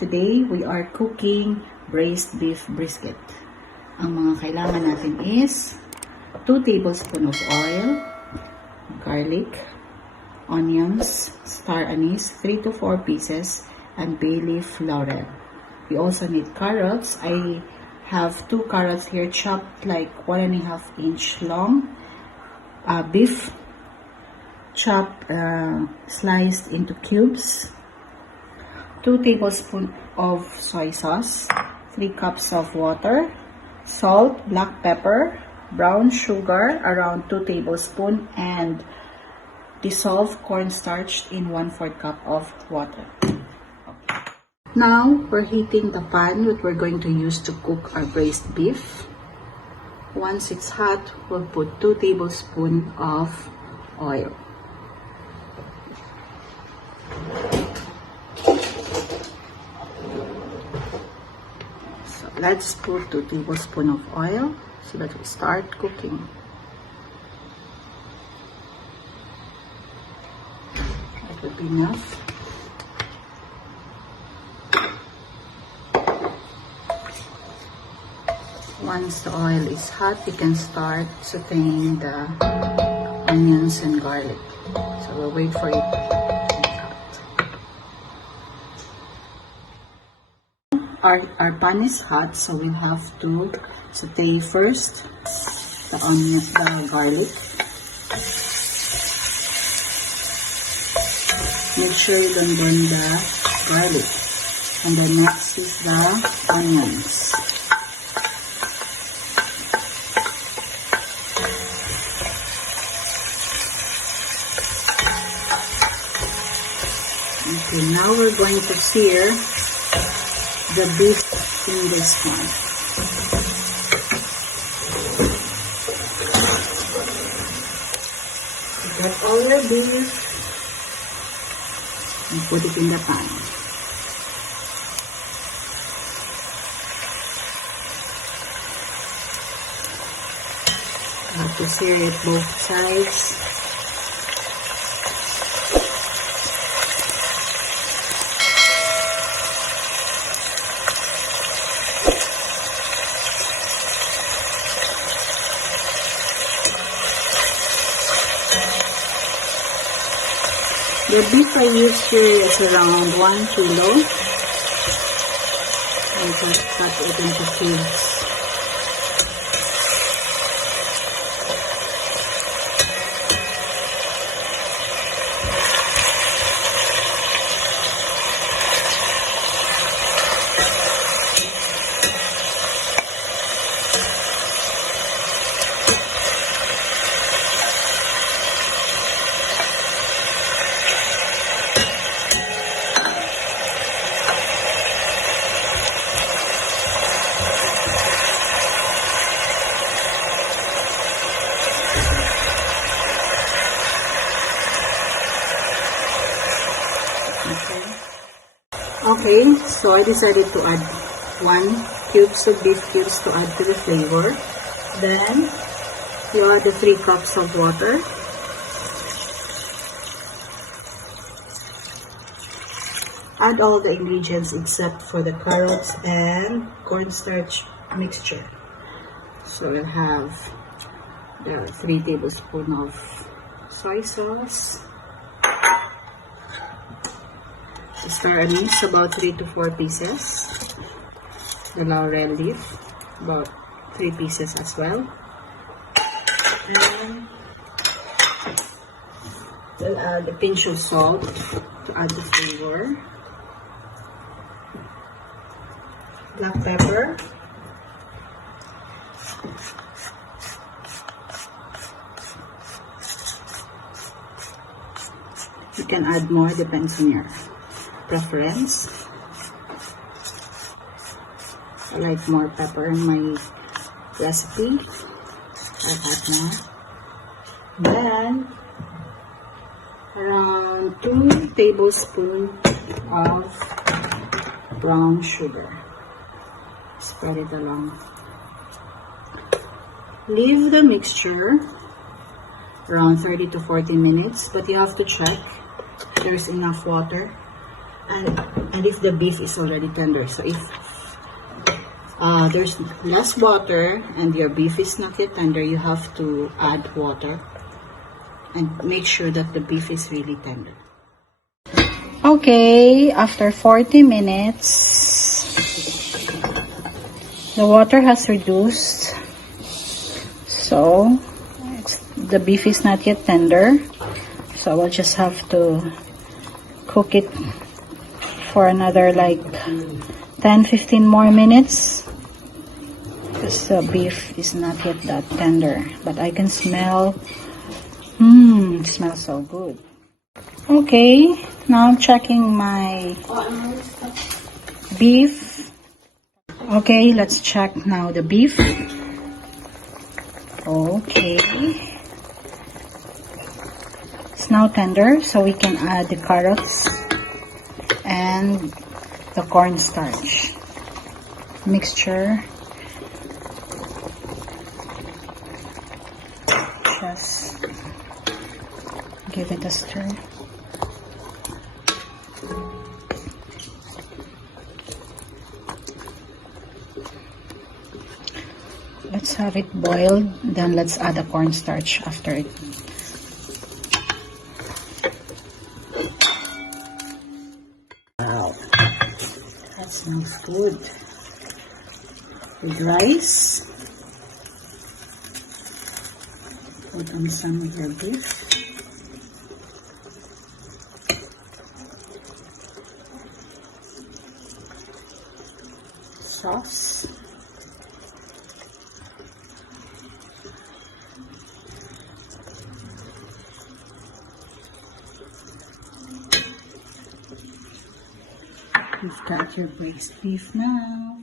Today, we are cooking braised beef brisket. Ang mga kailangan natin is 2 tablespoons of oil, garlic, onions, star anise, 3 to 4 pieces, and bay leaf laurel. We also need carrots. I have 2 carrots here chopped like 1.5 inch long. Beef chopped, sliced into cubes. 2 tablespoons of soy sauce, 3 cups of water, salt, black pepper, brown sugar around 2 tablespoons, and dissolved cornstarch in 1/4 cup of water. Okay. Now, we're heating the pan that we're going to use to cook our braised beef. Once it's hot, we'll put 2 tablespoons of oil. Let's put 2 tablespoons of oil so that we start cooking. That would be enough. Once the oil is hot, you can start sauteing the onions and garlic. So we'll wait for it to be hot. Our pan is hot, so we'll have to saute first the onion, the garlic. Make sure you don't burn the garlic. And then next is the onions. Okay, now we're going to sear the beef in this one. Get all your beef and put it in the pan. You have to sear it both sides. The beef I used here is around 1 kilo. I just cut it into cubes. Okay, so I decided to add 1 cubes of beef cubes to add to the flavor. Then, you add the 3 cups of water. Add all the ingredients except for the carrots and cornstarch mixture. So we'll have the 3 tablespoons of soy sauce. The star anise, about 3 to 4 pieces. The laurel leaf, about 3 pieces as well. And we'll add a pinch of salt to add the flavor. Black pepper. You can add more, depends on your preference. I like more pepper in my recipe. I'll add more. Then, around 2 tablespoons of brown sugar. Spread it along. Leave the mixture around 30 to 40 minutes, but you have to check there's enough water. and if the beef is already tender. So if there's less water and your beef is not yet tender, you have to add water and make sure that the beef is really tender. Okay, after 40 minutes, the water has reduced. So the beef is not yet tender. So we'll just have to cook it for another like 10-15 more minutes. Because the beef is not yet that tender. But I can smell, it smells so good. Okay, now I'm checking my beef. Okay, let's check now the beef. Okay. It's now tender, so we can add the carrots and the cornstarch mixture. Just give it a stir. Let's have it boiled, then let's add the cornstarch after it. Wow, that smells good. With rice, put on some of your beef. Sauce. You've got your braised beef now.